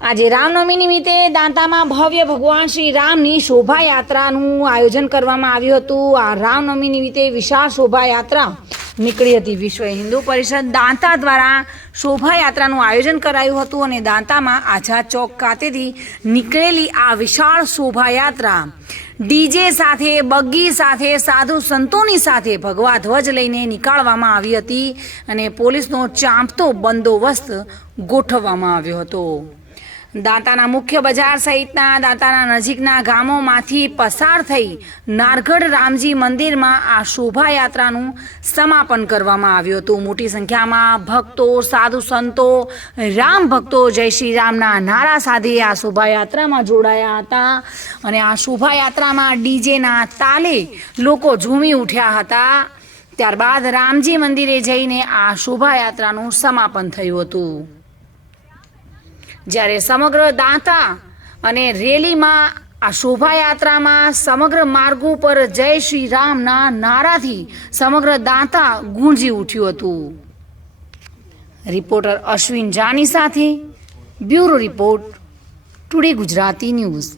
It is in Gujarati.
આજે રામનવમી નિમિત્તે દાંતામાં ભવ્ય ભગવાન શ્રી રામની શોભાયાત્રાનું આયોજન કરવામાં આવ્યું હતું. આ રામનવમી નિમિત્તે વિશાળ શોભાયાત્રા નીકળી હતી. વિશ્વ હિન્દુ પરિષદ દાંતા દ્વારા શોભાયાત્રાનું આયોજન કરાયું હતું અને દાંતામાં આઝાદ ચોક ખાતેથી નીકળેલી આ વિશાળ શોભાયાત્રા ડીજે સાથે, બગ્ગી સાથે, સાધુ સંતોની સાથે ભગવા ધ્વજ લઈને નીકાળવામાં આવી હતી અને પોલીસનો ચાંપતો બંદોબસ્ત ગોઠવવામાં આવ્યો હતો. દાંતાના મુખ્ય બજાર સહિતના દાંતાના નજીકના ગામોમાંથી પસાર થઈ નારગઢ રામજી મંદિરમાં આ શોભાયાત્રાનું સમાપન કરવામાં આવ્યું હતું. મોટી સંખ્યામાં ભક્તો, સાધુ સંતો, રામ ભક્તો જય શ્રી રામના નારા સાથે આ શોભાયાત્રામાં જોડાયા હતા અને આ શોભાયાત્રામાં ડીજેના તાલે લોકો ઝૂમી ઉઠ્યા હતા. ત્યારબાદ રામજી મંદિરે જઈને આ શોભાયાત્રાનું સમાપન થયું હતું. જ્યારે સમગ્ર દાંતા અને રેલીમાં આ શોભાયાત્રામાં સમગ્ર માર્ગો પર જય શ્રી રામના નારાથી સમગ્ર દાંતા ગુંજી ઉઠ્યું હતું. રિપોર્ટર અશ્વિન જાની સાથે bureau report today Gujarati news.